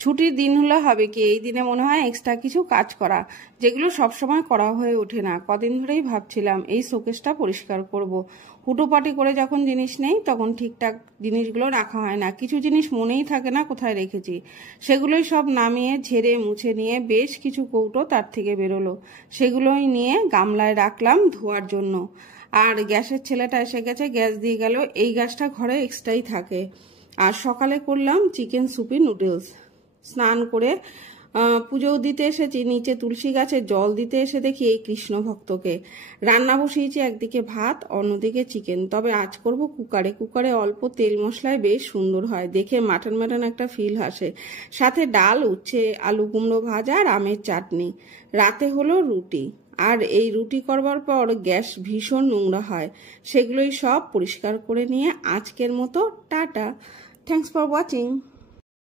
ছুটির দিন হলে হবে কি, এই দিনে মনে হয় এক্সট্রা কিছু কাজ করা, যেগুলো সবসময় করা হয়ে ওঠে না। কদিন ধরেই ভাবছিলাম এই শোকেসটা পরিষ্কার করব। হুটোপাটি করে যখন জিনিস নেই তখন ঠিকঠাক জিনিসগুলো রাখা হয় না, কিছু জিনিস মনেই থাকে না কোথায় রেখেছি। সেগুলোই সব নামিয়ে ঝেড়ে মুছে নিয়ে বেশ কিছু কৌটো তার থেকে বেরোলো, সেগুলোই নিয়ে গামলায় রাখলাম ধোয়ার জন্য। আর গ্যাসের ছেলেটা এসে গেছে, গ্যাস দিয়ে গেল। এই গ্যাসটা ঘরে এক্সট্রাই থাকে। আর সকালে করলাম চিকেন সুপি নুডলস। স্নান করে পুজো দিতে এসেছি, নিচে তুলসী গাছে জল দিতে এসে দেখি এই কৃষ্ণ ভক্তকে। রান্না বসিয়েছি, একদিকে ভাত অন্যদিকে চিকেন, তবে আজ করব কুকারে। কুকারে অল্প তেল মশলায় বেশ সুন্দর হয়, দেখে মাটন মাটন একটা ফিল আসে। সাথে ডাল, উচ্ছে, আলু কুমড়ো ভাজা আর আমের চাটনি। রাতে হলো রুটি। আর এই রুটি করবার পর গ্যাস ভীষণ নোংরা হয়, সেগুলোই সব পরিষ্কার করে নিয়ে আজকের মতো টাটা। Thanks for watching.